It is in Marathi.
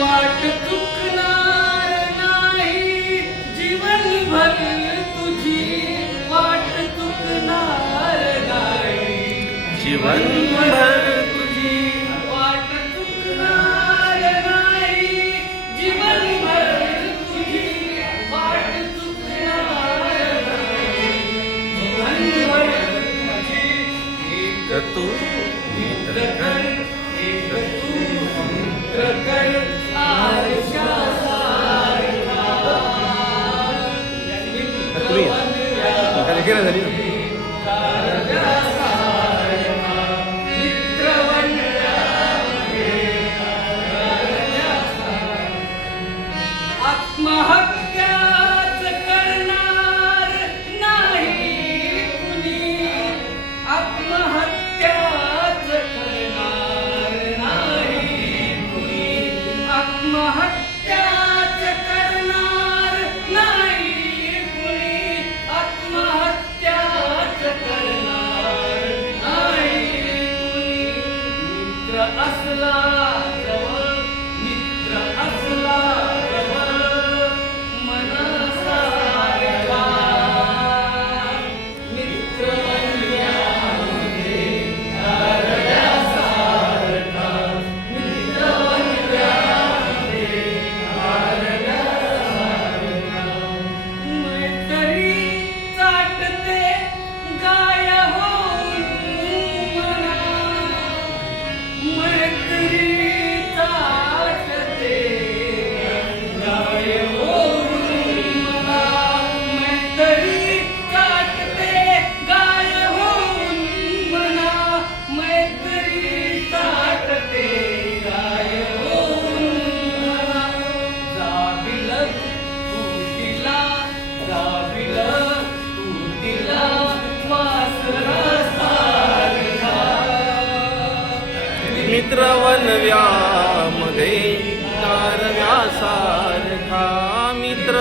वाट चुकणार नाही जीवनभर तुझी वाट चुकणार नाही जीवनभर तुझी वाट चुकणार नाही जीवनभर तुझी वाट चुकणार नाही जीवनभर तुझी एक तू मित्र कर, एक तू मित्र कर आरशासारखा तुम्ही काय केलं झाली ना आत्महत्याच करणार नाही कुणी आत्महत्याच करणार नाही कुणी आत्महत्याच करणार नाही कुणी आत्महत्याच करणार नाही कुणी मित्र असला जवळ मित्र असला मित्र वनव्यामध्ये नारव्यासारखा मित्र